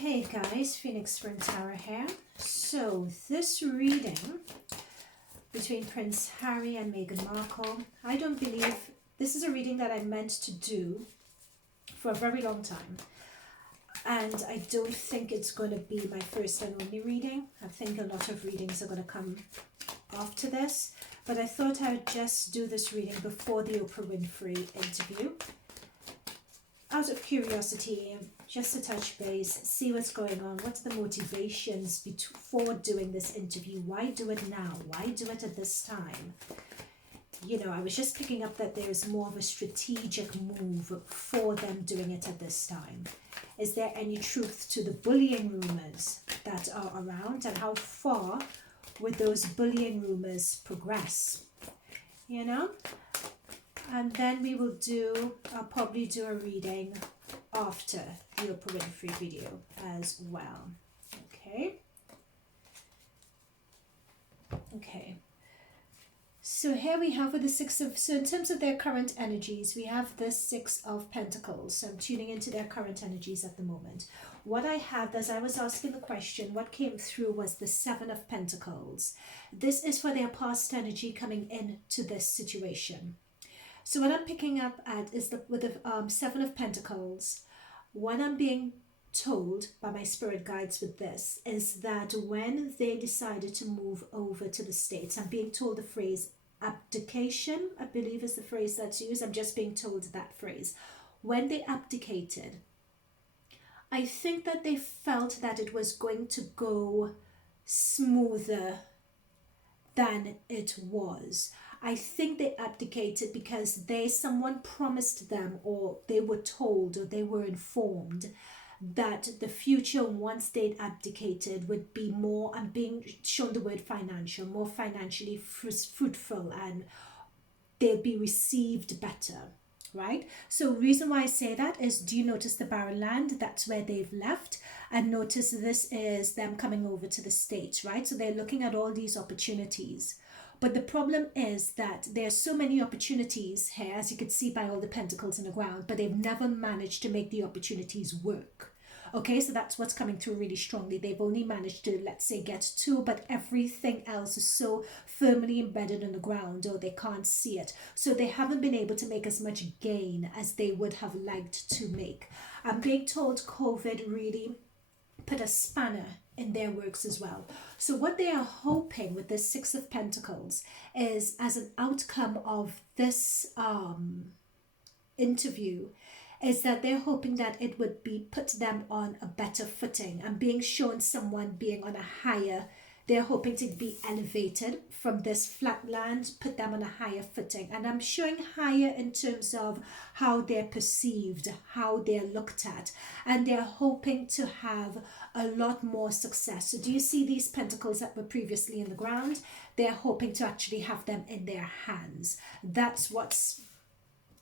Hey guys, Phoenix Spring Tarot here. So this reading between Prince Harry and Meghan Markle, I don't believe this is a reading that I meant to do for a very long time. And I don't think it's going to be my first and only reading. I think a lot of readings are going to come after this. But I thought I would just do this reading before the Oprah Winfrey interview. Out of curiosity, just to touch base, see what's going on. What's the motivations for doing this interview? Why do it now? Why do it at this time? You know, I was just picking up that there's more of a strategic move for them doing it at this time. Is there any truth to the bullying rumours that are around, and how far would those bullying rumours progress? You know? And then we will I'll probably do a reading after the Oprah Winfrey video as well. Okay. So here we have with the so in terms of their current energies, we have the Six of Pentacles. So I'm tuning into their current energies at the moment. What I have, as I was asking the question, what came through was the Seven of Pentacles. This is for their past energy coming into this situation. So what I'm picking up at is with the Seven of Pentacles, what I'm being told by my spirit guides with this is that when they decided to move over to the States, I'm being told the phrase abdication, I believe is the phrase that's used. I'm just being told that phrase. When they abdicated, I think that they felt that it was going to go smoother than it was. I think they abdicated because someone promised them, or they were told, or they were informed that the future once they'd abdicated would be more, I'm being shown the word financial, more financially fruitful, and they'll be received better, right? So the reason why I say that is, do you notice the barren land? That's where they've left. And notice this is them coming over to the States, right? So they're looking at all these opportunities. But the problem is that there are so many opportunities here, as you can see by all the pentacles in the ground, but they've never managed to make the opportunities work. Okay, so that's what's coming through really strongly. They've only managed to, let's say, get two, but everything else is so firmly embedded in the ground, or they can't see it. So they haven't been able to make as much gain as they would have liked to make. I'm being told COVID really put a spanner in their works as well. So what they are hoping with this Six of Pentacles is, as an outcome of this interview, is that they're hoping that it would put them on a better footing, and being shown someone being on a higher, they're hoping to be elevated from this flat land, put them on a higher footing. And I'm showing higher in terms of how they're perceived, how they're looked at, and they're hoping to have a lot more success. So do you see these pentacles that were previously in the ground? They're hoping to actually have them in their hands. That's what's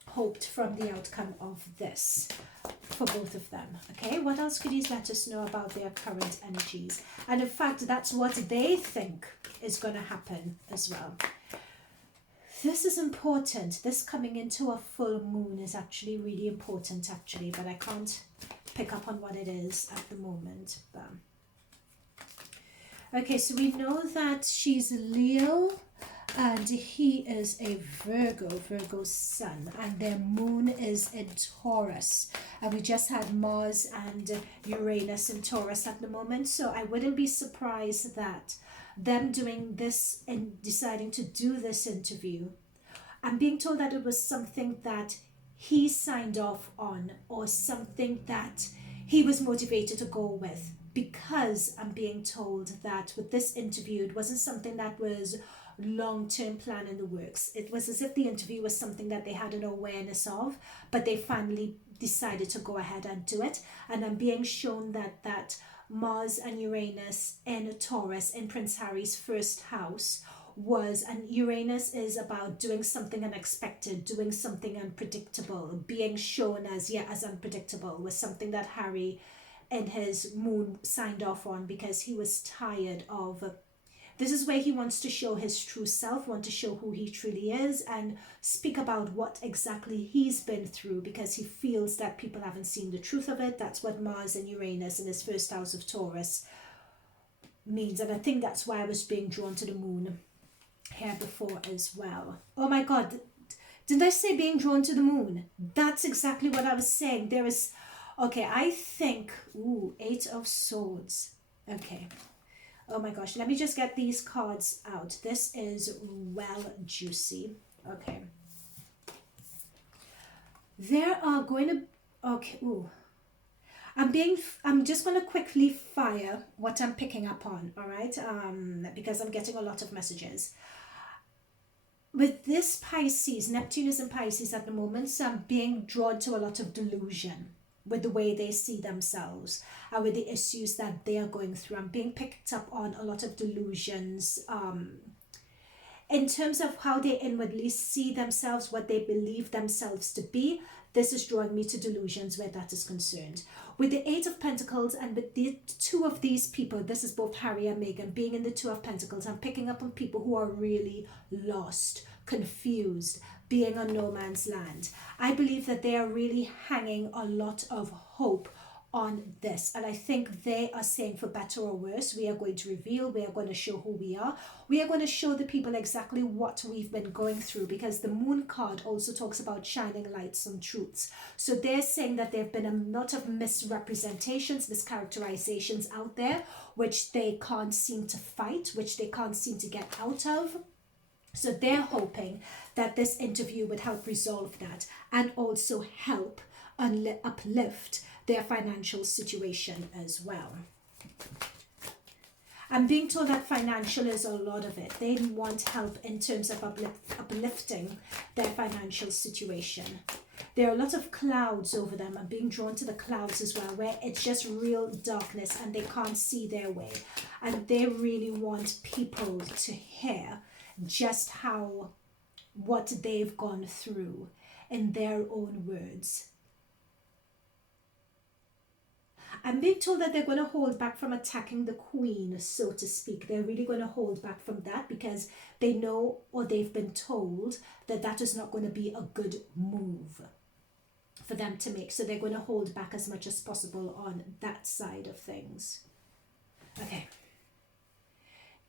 hoped from the outcome of this for both of them. Okay, what else could you let us know about their current energies? And in fact, that's what they think is going to happen as well. This is important. This coming into a full moon is actually really important, actually, but I can't pick up on what it is at the moment. Okay, so we know that she's a Leo and he is a Virgo's sun, and their moon is in Taurus, and we just had Mars and Uranus in Taurus at the moment. So I wouldn't be surprised that them doing this and deciding to do this interview, I'm being told that it was something that he signed off on, or something that he was motivated to go with, because I'm being told that with this interview, it wasn't something that was long-term plan in the works. It was as if the interview was something that they had an awareness of, but they finally decided to go ahead and do it. And I'm being shown that Mars and Uranus in Taurus in Prince Harry's first house and Uranus is about doing something unexpected, doing something unpredictable, being shown as unpredictable, was something that Harry in his moon signed off on, because he was tired of This is where he wants to show his true self, want to show who he truly is, and speak about what exactly he's been through, because he feels that people haven't seen the truth of it. That's what Mars and Uranus in his first house of Taurus means. And I think that's why I was being drawn to the moon here before as well. Oh my God, didn't I say being drawn to the moon? That's exactly what I was saying. There is, okay, I think, ooh, 8 of Swords. Okay. Oh my gosh, let me just get these cards out. This is well juicy. Okay. There are going to, okay, ooh. I'm just going to quickly fire what I'm picking up on, all right? Because I'm getting a lot of messages. With this Pisces, Neptune is in Pisces at the moment, so I'm being drawn to a lot of delusion with the way they see themselves and with the issues that they are going through. I'm being picked up on a lot of delusions in terms of how they inwardly see themselves, what they believe themselves to be. This is drawing me to delusions where that is concerned. With the 8 of Pentacles and with the 2 of these people, this is both Harry and Meghan, being in the 2 of Pentacles, I'm picking up on people who are really lost, confused, being on no man's land. I believe that they are really hanging a lot of hope on this, and I think they are saying, for better or worse, we are going to reveal, we are going to show who we are, we are going to show the people exactly what we've been going through, because the moon card also talks about shining lights on truths. So they're saying that there have been a lot of misrepresentations, mischaracterizations out there, which they can't seem to fight, which they can't seem to get out of. So they're hoping that this interview would help resolve that and also help uplift their financial situation as well. I'm being told that financial is a lot of it. They want help in terms of uplifting their financial situation. There are a lot of clouds over them. I'm being drawn to the clouds as well, where it's just real darkness and they can't see their way. And they really want people to hear just what they've gone through in their own words. I'm being told that they're going to hold back from attacking the Queen, so to speak. They're really going to hold back from that because they know, or they've been told, that that is not going to be a good move for them to make. So they're going to hold back as much as possible on that side of things. Okay.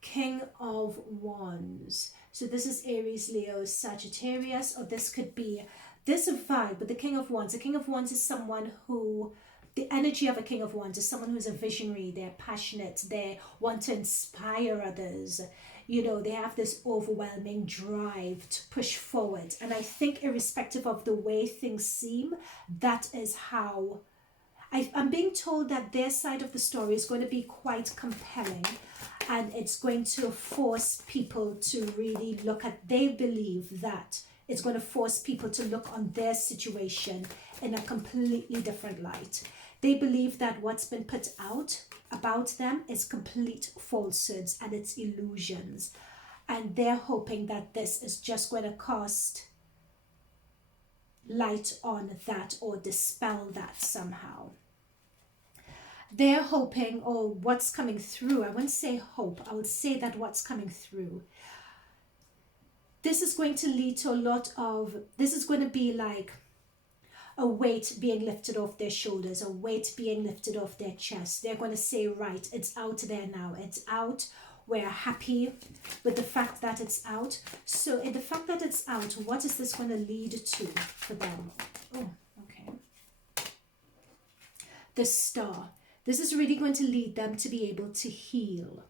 King of Wands. So this is Aries, Leo, Sagittarius, or this could be, there's a vibe with the King of Wands. The King of Wands is someone who, the energy of a King of Wands is someone who's a visionary, they're passionate, they want to inspire others. You know, they have this overwhelming drive to push forward. And I think irrespective of the way things seem, that is how, I'm being told that their side of the story is going to be quite compelling. And it's going to force people to really look at, they believe that it's going to force people to look on their situation in a completely different light. They believe that what's been put out about them is complete falsehoods and it's illusions. And they're hoping that this is just going to cast light on that or dispel that somehow. They're hoping, or what's coming through, I wouldn't say hope, I would say that what's coming through, this is going to lead to a lot of, this is going to be like a weight being lifted off their shoulders, a weight being lifted off their chest. They're going to say, right, it's out there now, it's out, we're happy with the fact that it's out. So in the fact that it's out, what is this going to lead to for them? Oh, okay. The Star. This is really going to lead them to be able to heal.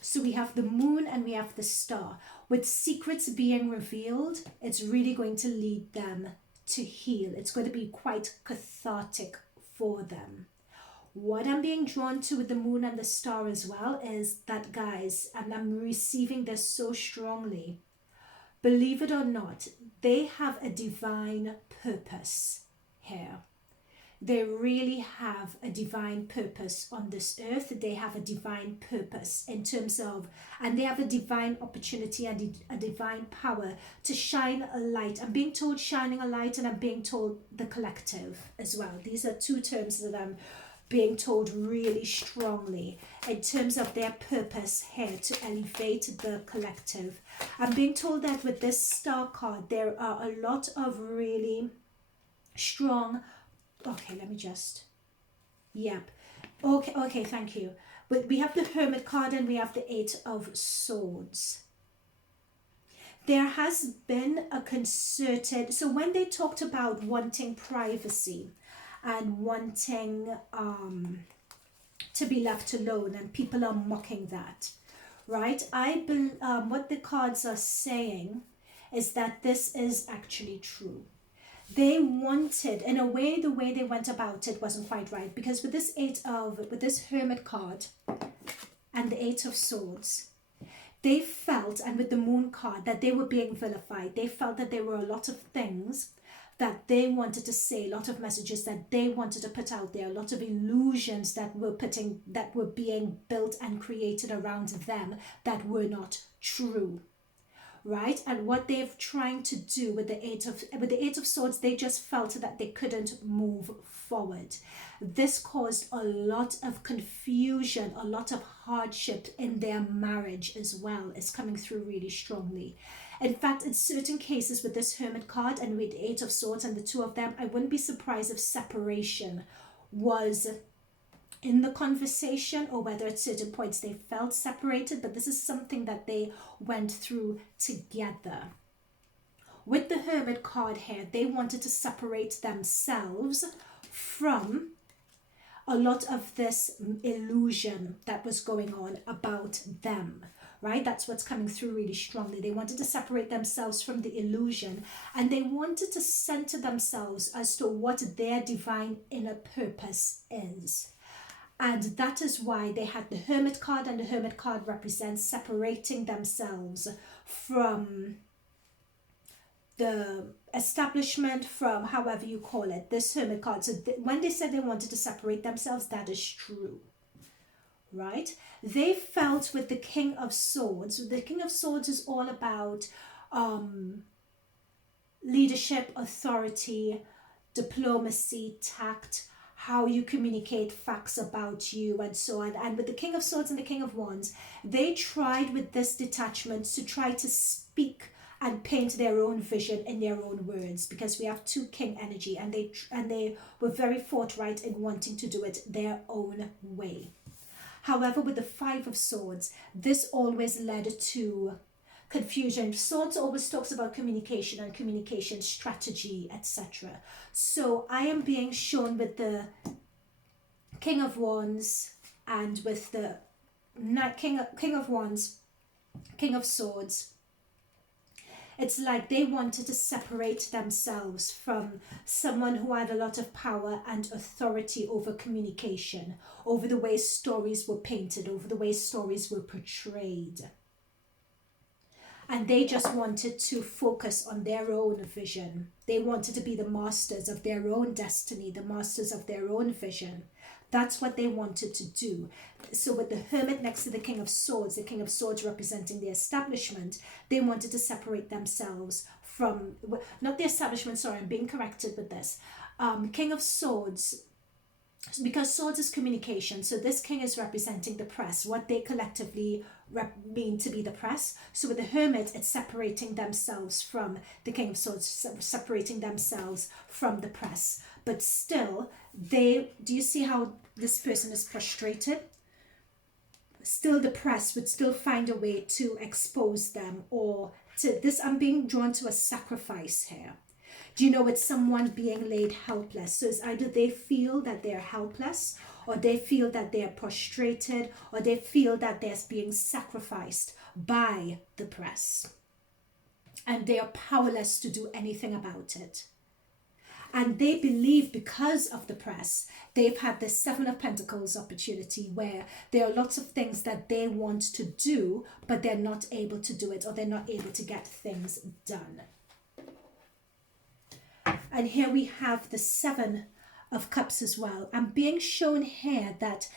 So we have the Moon and we have the Star. With secrets being revealed, it's really going to lead them to heal. It's going to be quite cathartic for them. What I'm being drawn to with the Moon and the Star as well is that, guys, and I'm receiving this so strongly, believe it or not, they have a divine purpose here. They really have a divine purpose on this earth. They have a divine purpose in terms of, and they have a divine opportunity and a divine power to shine a light. I'm being told shining a light, and I'm being told the collective as well. These are two terms that I'm being told really strongly in terms of their purpose here to elevate the collective. I'm being told that with this star card, there are a lot of really strong, okay, let me just, yep, okay, thank you. But we have the Hermit card and we have the Eight of Swords. There has been a concerted, so when they talked about wanting privacy and wanting to be left alone, and people are mocking that, right? What the cards are saying is that this is actually true. They wanted, in a way, the way they went about it wasn't quite right, because with this Hermit card and the Eight of Swords, they felt, and with the Moon card, that they were being vilified. They felt that there were a lot of things that they wanted to say, a lot of messages that they wanted to put out there, a lot of illusions that were being built and created around them that were not true. Right? And what they're trying to do with the Eight of Swords, they just felt that they couldn't move forward. This caused a lot of confusion, a lot of hardship in their marriage as well. Is coming through really strongly. In fact, in certain cases with this Hermit card and with the Eight of Swords and the two of them, I wouldn't be surprised if separation was in the conversation, or whether at certain points they felt separated, but this is something that they went through together. With the Hermit card here, they wanted to separate themselves from a lot of this illusion that was going on about them, right? That's what's coming through really strongly. They wanted to separate themselves from the illusion, and they wanted to center themselves as to what their divine inner purpose is. And that is why they had the Hermit card, and the Hermit card represents separating themselves from the establishment, from however you call it, this Hermit card. So when they said they wanted to separate themselves, that is true, right? They felt with the King of Swords, the King of Swords is all about leadership, authority, diplomacy, tact, how you communicate facts about you, and so on. And with the King of Swords and the King of Wands, they tried with this detachment to try to speak and paint their own vision in their own words, because we have two king energy, and they were very forthright in wanting to do it their own way. However, with the Five of Swords, this always led to confusion. Swords always talks about communication and communication strategy, etc. So I am being shown with the King of Wands and with the King of Wands, King of Swords. It's like they wanted to separate themselves from someone who had a lot of power and authority over communication, over the way stories were painted, over the way stories were portrayed. And they just wanted to focus on their own vision. They wanted to be the masters of their own destiny, the masters of their own vision. That's what they wanted to do. So with the Hermit next to the King of Swords representing the establishment, they wanted to separate themselves from, not the establishment, sorry, I'm being corrected with this. King of Swords, because swords is communication, so this king is representing the press, what they collectively mean to be the press. So with the Hermit, it's separating themselves from the King of Swords, separating themselves from the press. But still, do you see how this person is frustrated? Still, the press would still find a way to expose them, or to this. I'm being drawn to a sacrifice here. Do you know, it's someone being laid helpless. So it's either they feel that they're helpless, or they feel that they're prostrated, or they feel that they're being sacrificed by the press. And they are powerless to do anything about it. And they believe because of the press, they've had this Seven of Pentacles opportunity where there are lots of things that they want to do, but they're not able to do it, or they're not able to get things done. And here we have the Seven of Cups as well. I'm being shown here that,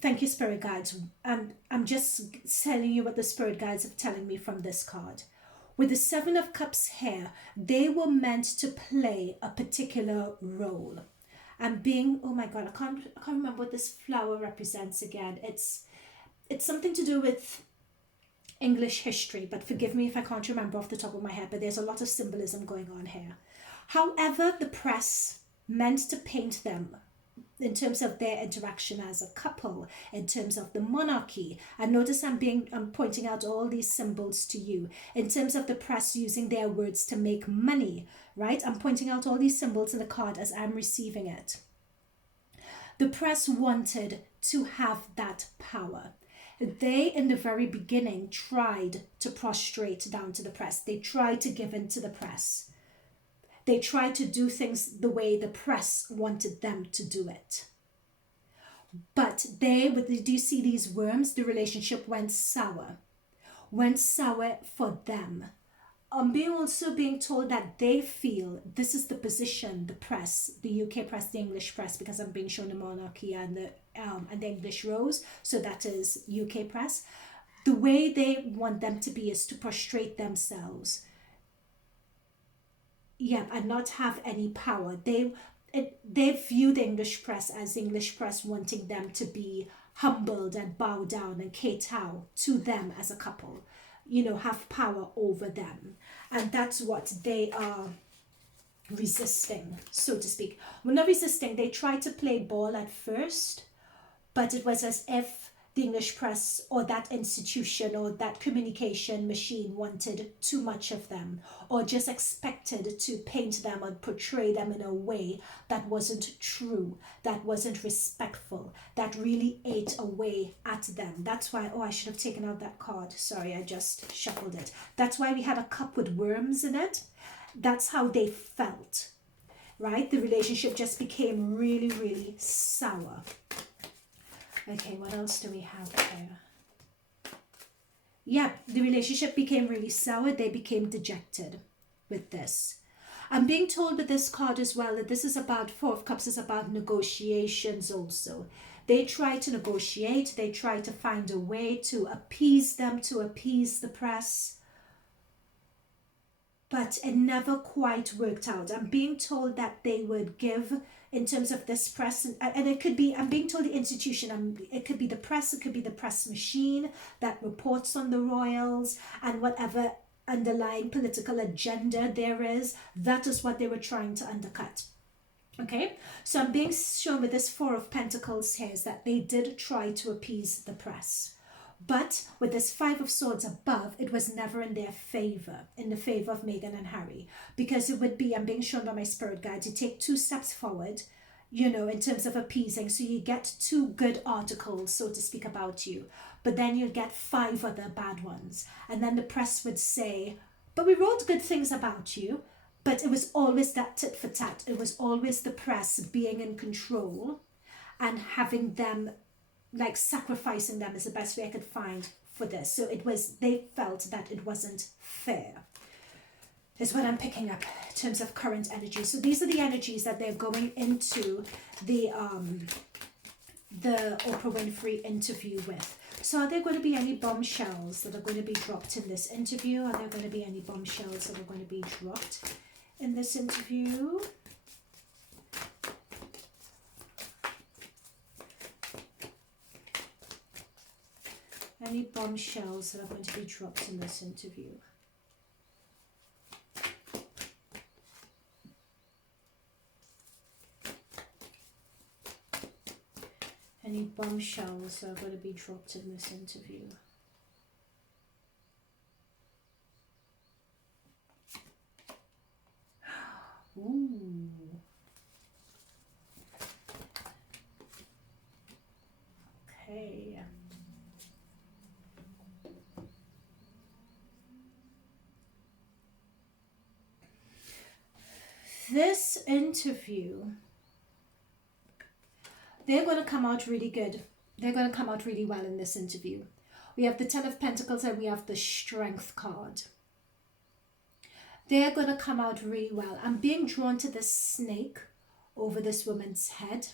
thank you, Spirit Guides. I'm just telling you what the Spirit Guides are telling me from this card. With the Seven of Cups here, they were meant to play a particular role. and being, oh my God, I can't remember what this flower represents again. It's something to do with English history, but forgive me if I can't remember off the top of my head, but there's a lot of symbolism going on here. However, the press meant to paint them in terms of their interaction as a couple, in terms of the monarchy. And notice I'm pointing out all these symbols to you. In terms of the press using their words to make money, right? I'm pointing out all these symbols in the card as I'm receiving it. The press wanted to have that power. They, in the very beginning, tried to prostrate down to the press. They tried to give in to the press. They tried to do things the way the press wanted them to do it. But do you see these worms? The relationship went sour. Went sour for them. I'm also being told that they feel this is the position, the press, the UK press, the English press, because I'm being shown the monarchy and the English rose, so that is UK press. The way they want them to be is to prostrate themselves. Yeah, and not have any power. They view the English press as the English press wanting them to be humbled and bow down and kowtow to them as a couple. You know, have power over them. And that's what they are resisting, so to speak. Well, not resisting, they tried to play ball at first, but it was as if the English press or that institution or that communication machine wanted too much of them, or just expected to paint them and portray them in a way that wasn't true, that wasn't respectful, that really ate away at them. That's why, I should have taken out that card. Sorry, I just shuffled it. That's why we had a cup with worms in it. That's how they felt, right? The relationship just became really, really sour. Okay, what else do we have here? Yeah, the relationship became really sour. They became dejected with this. I'm being told with this card as well that this is about, Four of Cups is about negotiations also. They try to negotiate. They try to find a way to appease them, to appease the press. But it never quite worked out. I'm being told that they would give, in terms of this press, and it could be, I'm being told the institution, it could be the press, it could be the press machine that reports on the royals, and whatever underlying political agenda there is, that is what they were trying to undercut. Okay, so I'm being shown with this Four of Pentacles here is that they did try to appease the press. But with this Five of Swords above, it was never in their favor, in the favor of Meghan and Harry. Because it would be, I'm being shown by my spirit guide, to take 2 steps forward, you know, in terms of appeasing. So you get 2 good articles, so to speak, about you. But then you'll get 5 other bad ones. And then the press would say, but we wrote good things about you. But it was always that tit for tat. It was always the press being in control and having them, like, sacrificing them is the best way I could find for this. So it was, they felt that it wasn't fair, is what I'm picking up in terms of current energy. So these are the energies that they're going into the Oprah Winfrey interview with. So are there going to be any bombshells that are going to be dropped in this interview? Are there going to be any bombshells that are going to be dropped in this interview? Any bombshells that are going to be dropped in this interview? Any bombshells that are going to be dropped in this interview? Ooh. Okay. This interview, they're going to come out really good. They're going to come out really well in this interview. We have the Ten of Pentacles and we have the Strength card. They're going to come out really well. I'm being drawn to this snake over this woman's head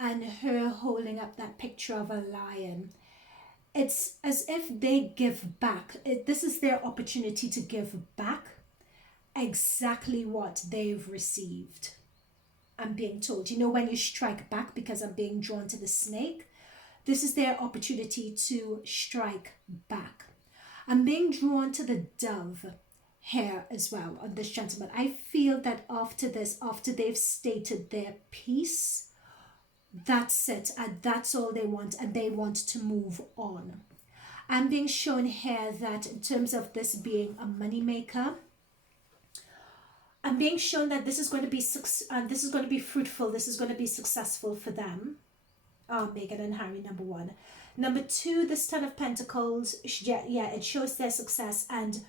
and her holding up that picture of a lion. It's as if they give back. This is their opportunity to give back exactly what they've received. I'm being told. You know, when you strike back, because I'm being drawn to the snake, this is their opportunity to strike back. I'm being drawn to the dove here as well on this gentleman. I feel that after this, after they've stated their piece, that's it, and that's all they want, and they want to move on. I'm being shown here that in terms of this being a money maker, I'm being shown that this is going to be this is going to be fruitful. This is going to be successful for them. Meghan and Harry, number one. Number two, this Ten of Pentacles. Yeah, it shows their success, and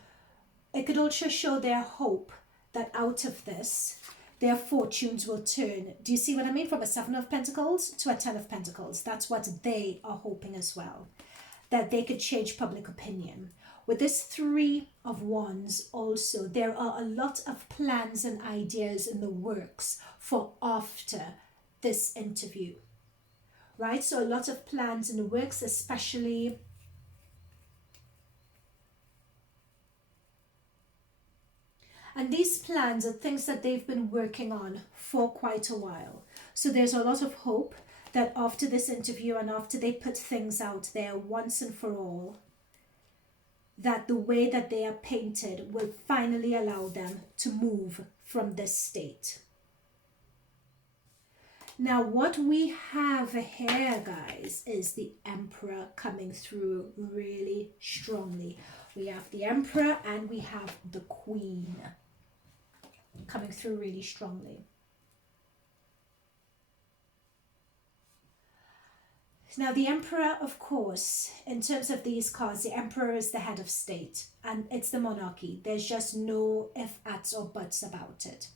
it could also show their hope that out of this, their fortunes will turn. Do you see what I mean? From a Seven of Pentacles to a Ten of Pentacles. That's what they are hoping as well, that they could change public opinion. With this Three of Wands also, there are a lot of plans and ideas in the works for after this interview, right? So a lot of plans in the works, especially and these plans are things that they've been working on for quite a while. So there's a lot of hope that after this interview and after they put things out there once and for all, that the way that they are painted will finally allow them to move from this state. Now, what we have here, guys, is the Emperor coming through really strongly. We have the Emperor and we have the Queen coming through really strongly. Now, the Emperor, of course, in terms of these cards, the Emperor is the head of state and it's the monarchy. There's just no if, ands, or buts about it.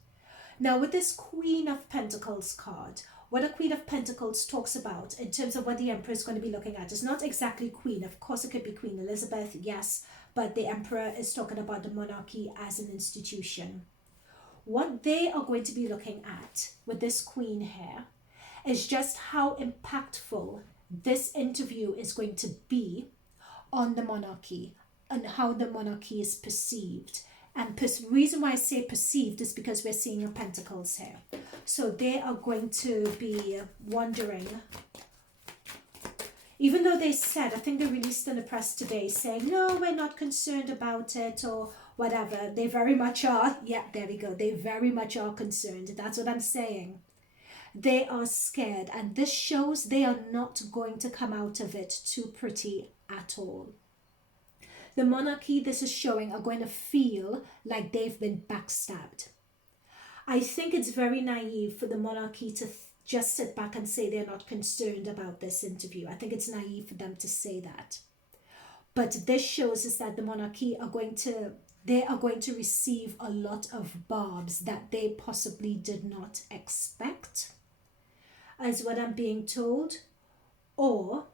Now, with this Queen of Pentacles card, what a Queen of Pentacles talks about in terms of what the Emperor is going to be looking at is not exactly Queen. Of course, it could be Queen Elizabeth, yes, but the Emperor is talking about the monarchy as an institution. What they are going to be looking at with this Queen here is just how impactful this interview is going to be on the monarchy and how the monarchy is perceived. And reason why I say perceived is because we're seeing a Pentacles here. So they are going to be wondering, even though they said, I think they released in the press today saying, no, we're not concerned about it or whatever. They very much are. Yeah, there we go. They very much are concerned. That's what I'm saying. They are scared, and this shows they are not going to come out of it too pretty at all. The monarchy, this is showing, are going to feel like they've been backstabbed. I think it's very naive for the monarchy to just sit back and say they're not concerned about this interview. I think it's naive for them to say that. But this shows us that the monarchy are going to receive a lot of barbs that they possibly did not expect, as what I'm being told. Or,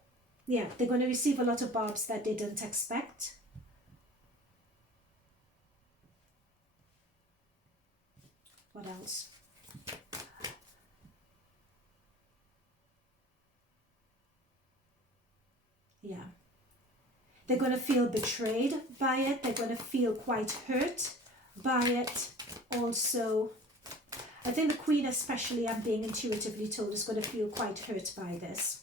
yeah, they're going to receive a lot of barbs that they didn't expect. What else? Yeah. They're going to feel betrayed by it. They're going to feel quite hurt by it. Also, I think the Queen especially, I'm being intuitively told, is going to feel quite hurt by this.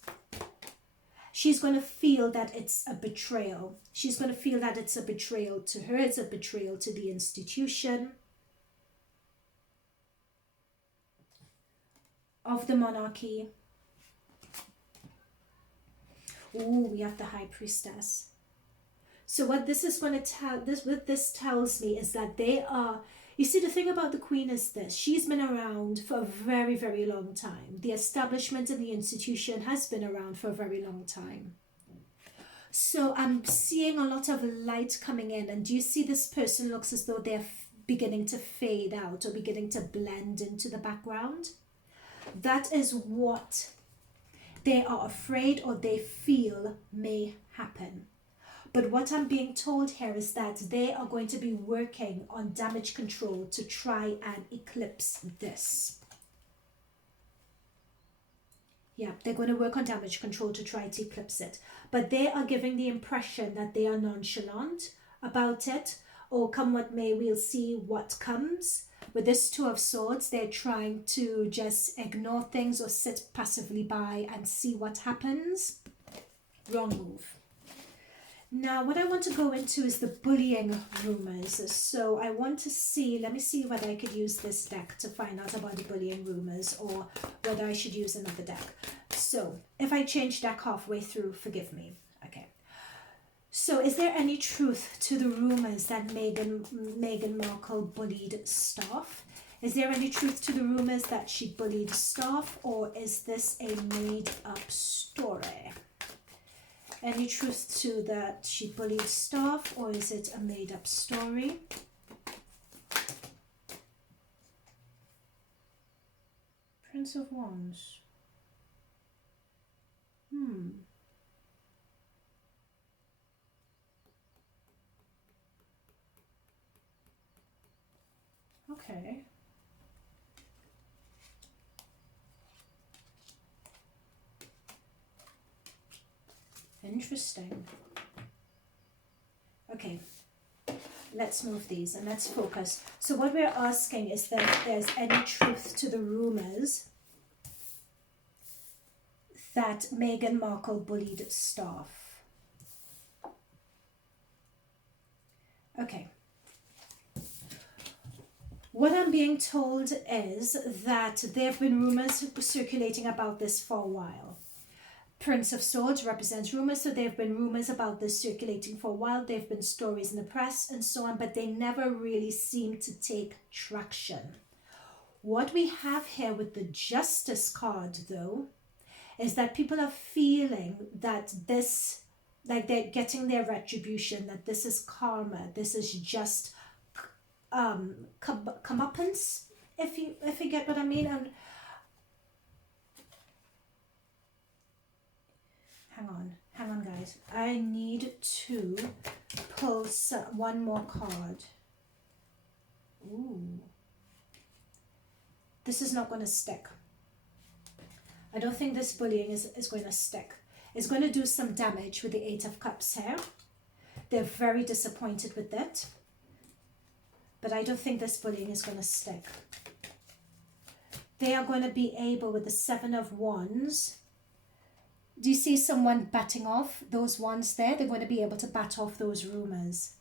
She's going to feel that it's a betrayal. She's going to feel that it's a betrayal to her. It's a betrayal to the institution of the monarchy. Ooh, we have the High Priestess. So what this is going to tell, what this tells me is that they are, you see, the thing about the Queen is this: she's been around for a very, very long time. The establishment and the institution has been around for a very long time. So I'm seeing a lot of light coming in, and do you see this person looks as though they're beginning to fade out or beginning to blend into the background? That is what they are afraid or they feel may happen. But what I'm being told here is that they are going to be working on damage control to try and eclipse this. Yeah, they're going to work on damage control to try to eclipse it. But they are giving the impression that they are nonchalant about it. Or come what may, we'll see what comes. With this Two of Swords, they're trying to just ignore things or sit passively by and see what happens. Wrong move. Now, what I want to go into is the bullying rumours. So I want to see, let me see whether I could use this deck to find out about the bullying rumours or whether I should use another deck. So if I change deck halfway through, forgive me. Okay. So is there any truth to the rumours that Meghan Markle bullied staff? Is there any truth to the rumours that she bullied staff, or is this a made-up story? Any truth to that she bullied staff, or is it a made-up story? Prince of Wands. Okay. Interesting. Okay, let's move these and let's focus. So what we're asking is that there's any truth to the rumours that Meghan Markle bullied staff. Okay. What I'm being told is that there have been rumours circulating about this for a while. Prince of Swords represents rumours, so there have been rumours about this circulating for a while. There have been stories in the press and so on, but they never really seem to take traction. What we have here with the Justice card, though, is that people are feeling that this, like they're getting their retribution, that this is karma, this is just comeuppance, if you get what I mean. And hang on guys, I need to pull one more card. Ooh, this is not going to stick. I don't think this bullying is going to stick. It's going to do some damage with the Eight of Cups here. They're very disappointed with it, but I don't think this bullying is going to stick. They are going to be able, with the Seven of Wands, do you see someone batting off those wands there? They're going to be able to bat off those rumours.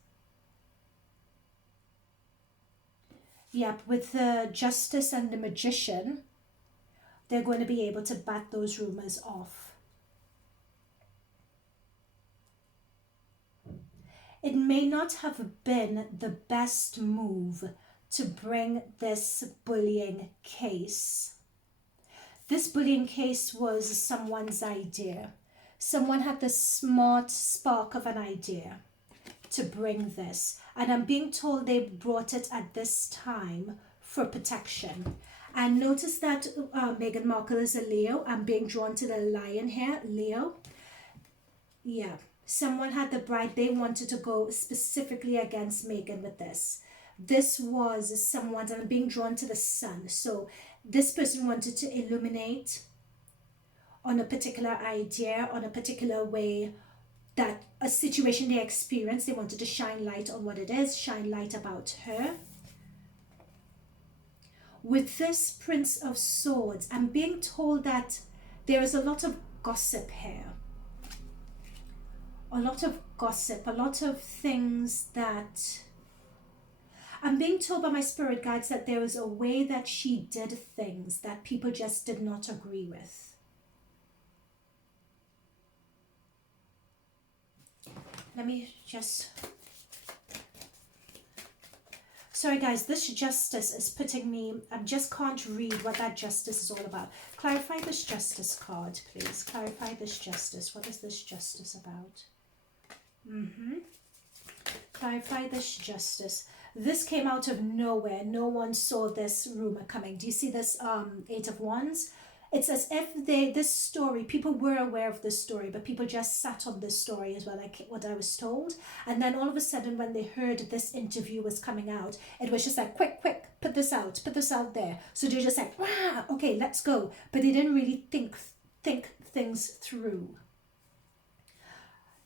Yep, with the Justice and the Magician, they're going to be able to bat those rumours off. It may not have been the best move to bring this bullying case. This bullying case was someone's idea. Someone had the smart spark of an idea to bring this. And I'm being told they brought it at this time for protection. And notice that Meghan Markle is a Leo. I'm being drawn to the lion here, Leo. Yeah, someone had the bride. They wanted to go specifically against Meghan with this. This was someone, and I'm being drawn to the sun. So this person wanted to illuminate on a particular idea, on a particular way, that a situation they experienced. They wanted to shine light on what it is, shine light about her. With this Prince of Swords, I'm being told that there is a lot of gossip here. A lot of gossip, a lot of things that... I'm being told by my spirit guides that there was a way that she did things that people just did not agree with. Let me just... Sorry guys, this Justice is putting me... I just can't read what that Justice is all about. Clarify this Justice card, please. Clarify this Justice. What is this Justice about? Clarify this Justice. This came out of nowhere. No one saw this rumor coming. Do you see this Eight of Wands? It's as if this story, people were aware of this story, but people just sat on this story as well, like what I was told. And then all of a sudden, when they heard this interview was coming out, it was just like, quick, put this out there. So they're just like, wow, okay, let's go. But they didn't really think things through.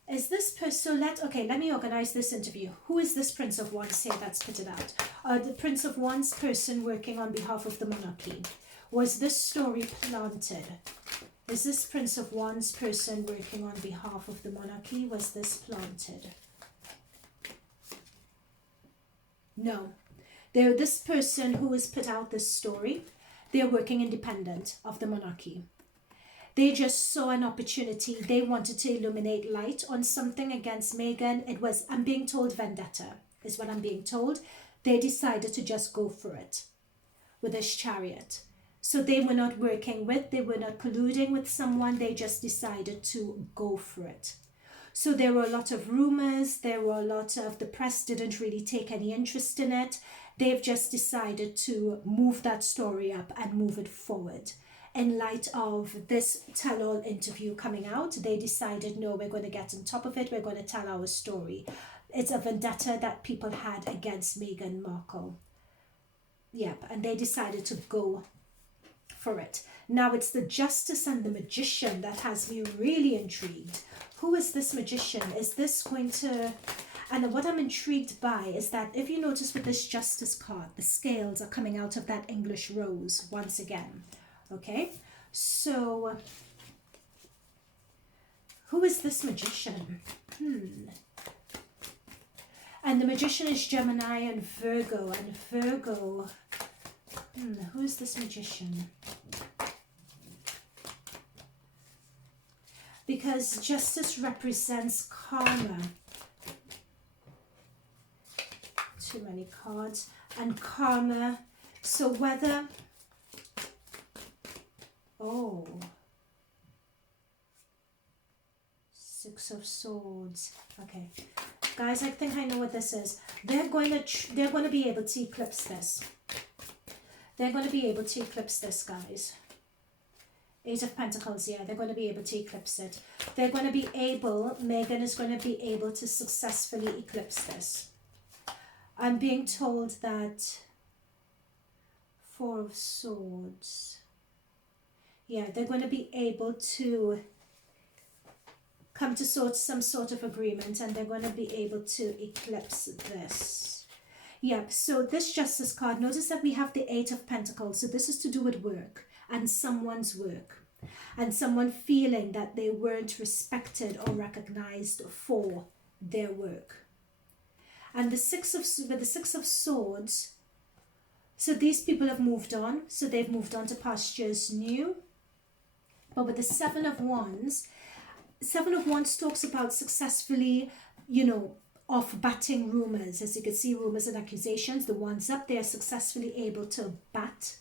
Is this person, let me organize this interview. Who is this Prince of Wands here that's put it out? The Prince of Wands person working on behalf of the monarchy. Was this story planted? Is this Prince of Wands person working on behalf of the monarchy? Was this planted? No. This person who has put out this story, they're working independent of the monarchy. They just saw an opportunity. They wanted to illuminate light on something against Meghan. It was, I'm being told, vendetta is what I'm being told. They decided to just go for it with this Chariot. So they were not working with, they were not colluding with someone. They just decided to go for it. So there were a lot of rumors. There were a lot of, the press didn't really take any interest in it. They've just decided to move that story up and move it forward. In light of this tell-all interview coming out, they decided, no, we're going to get on top of it. We're going to tell our story. It's a vendetta that people had against Meghan Markle. Yep, and they decided to go for it. Now it's the Justice and the Magician that has me really intrigued. Who is this Magician? Is this going to... And what I'm intrigued by is that if you notice with this Justice card, the scales are coming out of that English rose once again. Okay, so who is this Magician? And the Magician is Gemini and Virgo. And Virgo, who is this Magician? Because Justice represents karma. Too many cards. And karma, so whether... Oh, Six of Swords. Okay, guys, I think I know what this is. They're going to be able to eclipse this. They're going to be able to eclipse this, guys. Eight of Pentacles. Yeah, they're going to be able to eclipse it. They're going to be able. Meghan is going to be able to successfully eclipse this. I'm being told that Four of Swords. Yeah, they're going to be able to come to some sort of agreement, and they're going to be able to eclipse this. Yep, so this Justice card, notice that we have the Eight of Pentacles. So this is to do with work and someone's work. And someone feeling that they weren't respected or recognized for their work. And the Six of Swords, so these people have moved on. So they've moved on to pastures new. But with the Seven of Wands talks about successfully, off-batting rumors. As you can see, rumors and accusations, the ones up there successfully able to bat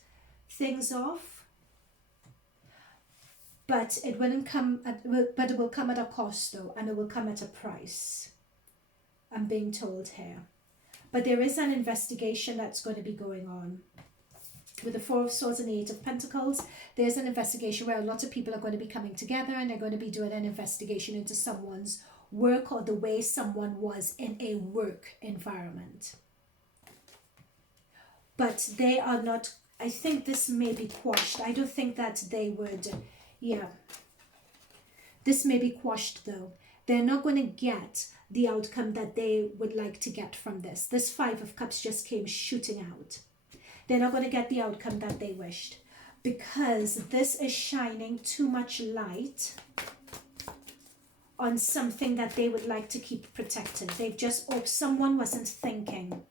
things off. But it will come at a cost though, and it will come at a price. I'm being told here. But there is an investigation that's going to be going on. With the Four of Swords and the Eight of Pentacles, there's an investigation where a lot of people are going to be coming together, and they're going to be doing an investigation into someone's work or the way someone was in a work environment. But they are not, I think this may be quashed. I don't think that they would, This may be quashed though. They're not going to get the outcome that they would like to get from this. This Five of Cups just came shooting out. They're not going to get the outcome that they wished, because this is shining too much light on something that they would like to keep protected. They've just, someone wasn't thinking.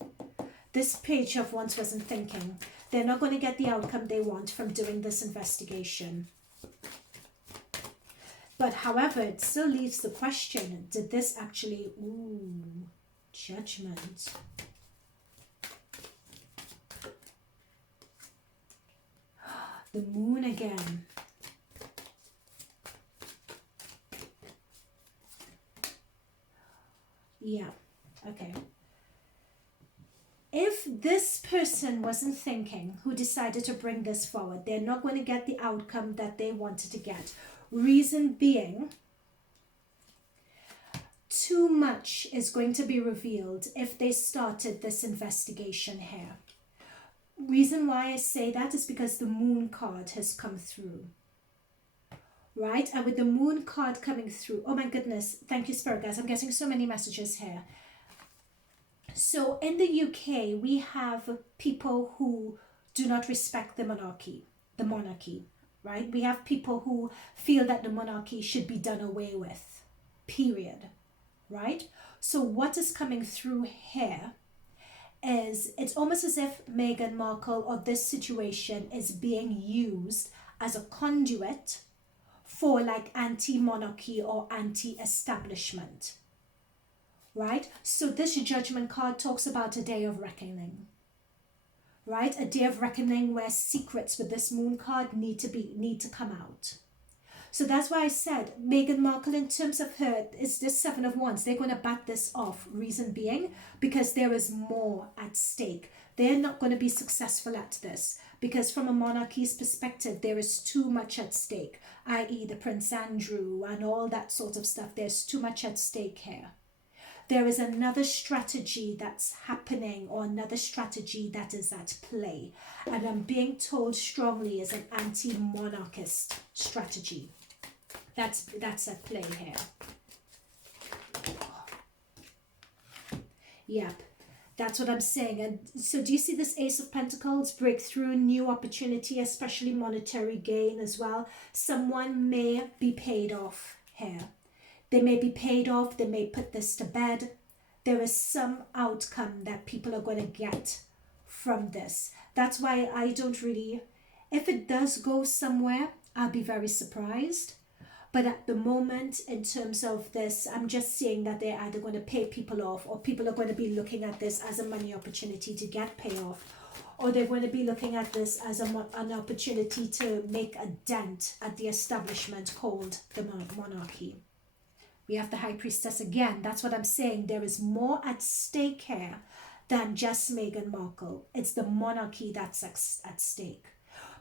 This Page of Wands wasn't thinking. They're not going to get the outcome they want from doing this investigation. But however, it still leaves the question, did this actually, Judgment. The Moon again. Yeah, okay. If this person wasn't thinking, who decided to bring this forward, they're not going to get the outcome that they wanted to get. Reason being, too much is going to be revealed if they started this investigation here. Reason why I say that is because the Moon card has come through. right? And with the moon card coming through, oh my goodness, thank you, Spirit guys. I'm getting so many messages here. So in the UK, we have people who do not respect the monarchy, right? We have people who feel that the monarchy should be done away with, period, right? So what is coming through here is it's almost as if Meghan Markle or this situation is being used as a conduit for like anti-monarchy or anti-establishment, right? So this judgment card talks about a day of reckoning, right? A day of reckoning where secrets with this moon card need to come out. So that's why I said Meghan Markle, in terms of her, is this Seven of Wands. They're going to bat this off. Reason being, because there is more at stake. They're not going to be successful at this because from a monarchy's perspective, there is too much at stake, i.e. the Prince Andrew and all that sort of stuff. There's too much at stake here. There is another strategy that's happening or another strategy that is at play. And I'm being told strongly is an anti-monarchist strategy. That's at play here. Yep, that's what I'm saying. And so do you see this Ace of Pentacles? Breakthrough, new opportunity, especially monetary gain as well. Someone may be paid off here. They may be paid off. They may put this to bed. There is some outcome that people are going to get from this. That's why I don't really, if it does go somewhere, I'll be very surprised. But at the moment, in terms of this, I'm just seeing that they're either going to pay people off or people are going to be looking at this as a money opportunity to get payoff, or they're going to be looking at this as an opportunity to make a dent at the establishment called the monarchy. We have the High Priestess again. That's what I'm saying. There is more at stake here than just Meghan Markle. It's the monarchy that's at stake.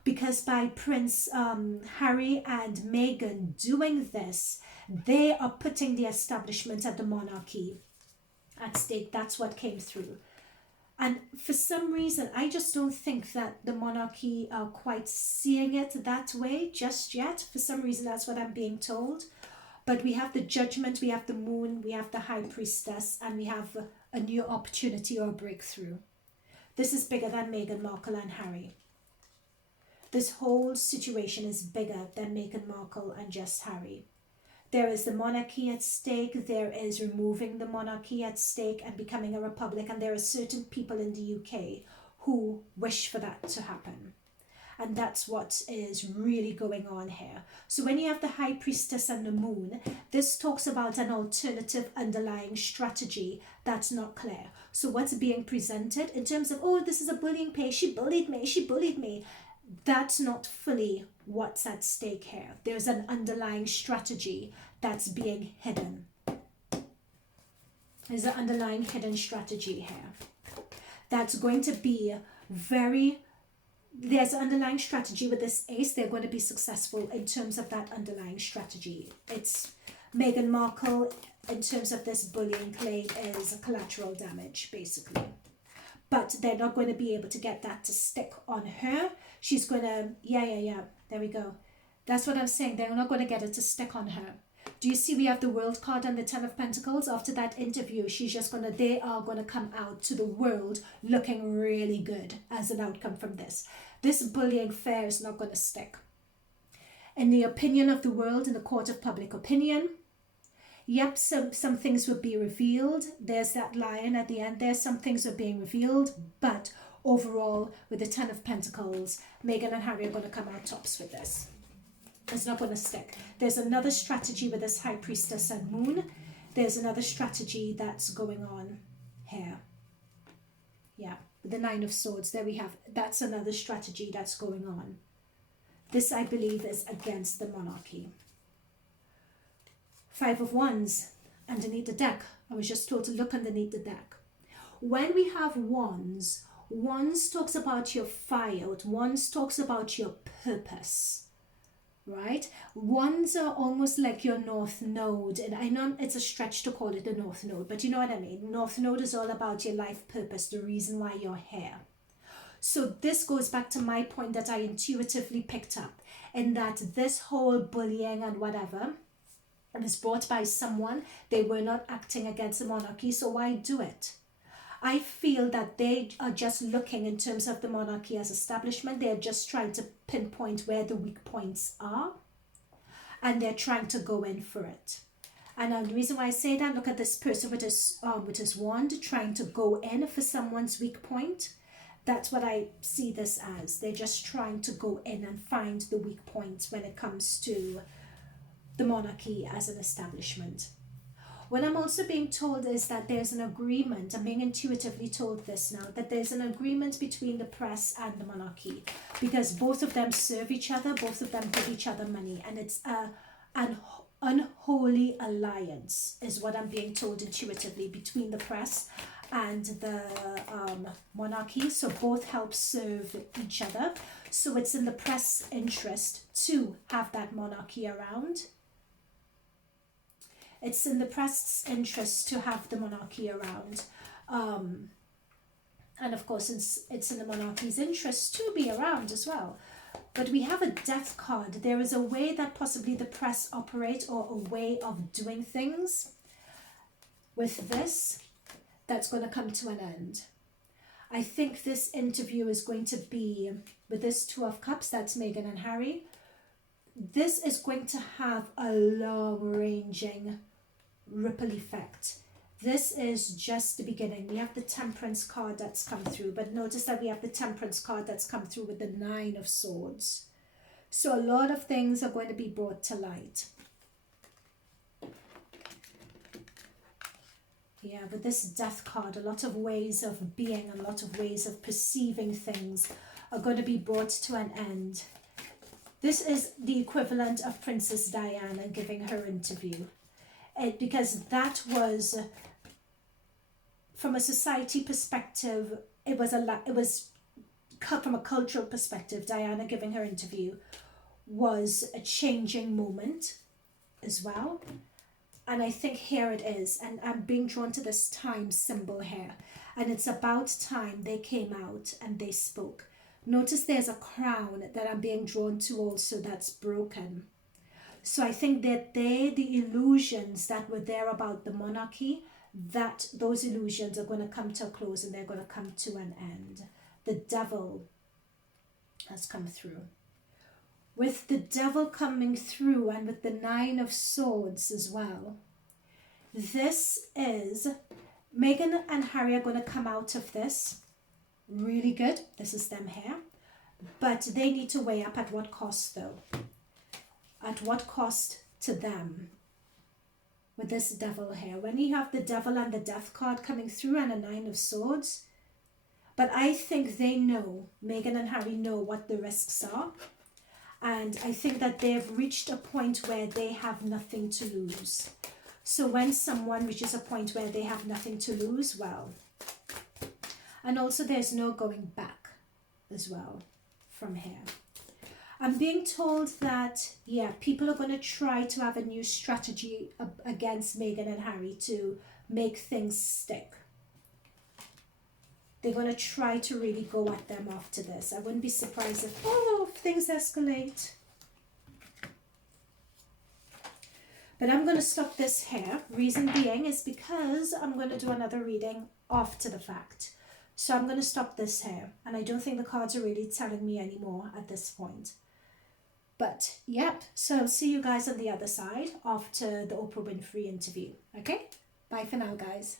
Because by Prince Harry and Meghan doing this, they are putting the establishment of the monarchy at stake. That's what came through. And for some reason, I just don't think that the monarchy are quite seeing it that way just yet. For some reason, that's what I'm being told. But we have the Judgment, we have the Moon, we have the High Priestess, and we have a new opportunity or breakthrough. This is bigger than Meghan Markle and Harry. This whole situation is bigger than Meghan Markle and just Harry. There is the monarchy at stake. There is removing the monarchy at stake and becoming a republic. And there are certain people in the UK who wish for that to happen. And that's what is really going on here. So when you have the High Priestess and the Moon, this talks about an alternative underlying strategy that's not clear. So what's being presented in terms of, oh, this is a bullying play. She bullied me. That's not fully what's at stake here. There's an underlying strategy that's being hidden. There's an underlying hidden strategy here. That's going to be there's an underlying strategy with this ace. They're going to be successful in terms of that underlying strategy. It's Meghan Markle, in terms of this bullying claim, is collateral damage, basically. But they're not going to be able to get that to stick on her. She's going to, there we go. That's what I'm saying. They're not going to get it to stick on her. Do you see we have the World card and the Ten of Pentacles? After that interview, they are going to come out to the world looking really good as an outcome from this. This bullying affair is not going to stick. In the opinion of the world, in the court of public opinion, yep, some things will be revealed. There's that lion at the end there. Some things are being revealed. But overall, with the Ten of Pentacles, Meghan and Harry are going to come out tops with this. It's not going to stick. There's another strategy with this High Priestess and Moon. There's another strategy that's going on here. Yeah, with the Nine of Swords. There we have. That's another strategy that's going on. This, I believe, is against the monarchy. Five of Wands underneath the deck. I was just told to look underneath the deck. When we have Wands, Wands talks about your fire. Wands talks about your purpose, right? Wands are almost like your North Node. And I know it's a stretch to call it the North Node, but you know what I mean. North Node is all about your life purpose, the reason why you're here. So this goes back to my point that I intuitively picked up. in that this whole bullying and whatever was brought by someone. They were not acting against the monarchy, so why do it? I feel that they are just looking in terms of the monarchy as establishment. They're just trying to pinpoint where the weak points are, and they're trying to go in for it. And the reason why I say that, look at this person with his wand trying to go in for someone's weak point. That's what I see this as. They're just trying to go in and find the weak points when it comes to the monarchy as an establishment. What I'm also being told is that there's an agreement, I'm being intuitively told this now, that there's an agreement between the press and the monarchy, because both of them serve each other, both of them give each other money, and it's an unholy alliance is what I'm being told intuitively between the press and the monarchy. So both help serve each other. So it's in the press interest to have that monarchy around. It's in the press interest to have the monarchy around. And of course, it's in the monarchy's interest to be around as well. But we have a death card. There is a way that possibly the press operate, or a way of doing things with this that's going to come to an end. I think this interview is going to be, with this Two of Cups, that's Meghan and Harry, this is going to have a long-ranging ripple effect. This is just the beginning. We have the Temperance card that's come through, but notice that we have the Temperance card that's come through with the Nine of Swords. So a lot of things are going to be brought to light. Yeah, with this Death card, a lot of ways of being, a lot of ways of perceiving things are going to be brought to an end. This is the equivalent of Princess Diana giving her interview. Because that was, from a society perspective, it was from a cultural perspective, Diana giving her interview was a changing moment as well. And I think here it is, and I'm being drawn to this time symbol here, and it's about time they came out and they spoke. Notice there's a crown that I'm being drawn to also that's broken. So I think that the illusions that were there about the monarchy, that those illusions are going to come to a close and they're going to come to an end. The devil has come through. With the devil coming through and with the Nine of Swords as well, this is, Meghan and Harry are going to come out of this really good. This is them here. But they need to weigh up at what cost though. At what cost to them with this devil here. When you have the devil and the Death card coming through and a Nine of Swords, but I think they know, Meghan and Harry know what the risks are. And I think that they've reached a point where they have nothing to lose. So when someone reaches a point where they have nothing to lose, well, and also there's no going back as well from here. I'm being told that, yeah, people are going to try to have a new strategy against Meghan and Harry to make things stick. They're going to try to really go at them after this. I wouldn't be surprised if things escalate. But I'm going to stop this here. Reason being is because I'm going to do another reading after the fact. So I'm going to stop this here. And I don't think the cards are really telling me anymore at this point. But, yep. So I'll see you guys on the other side after the Oprah Winfrey interview. Okay? Bye for now, guys.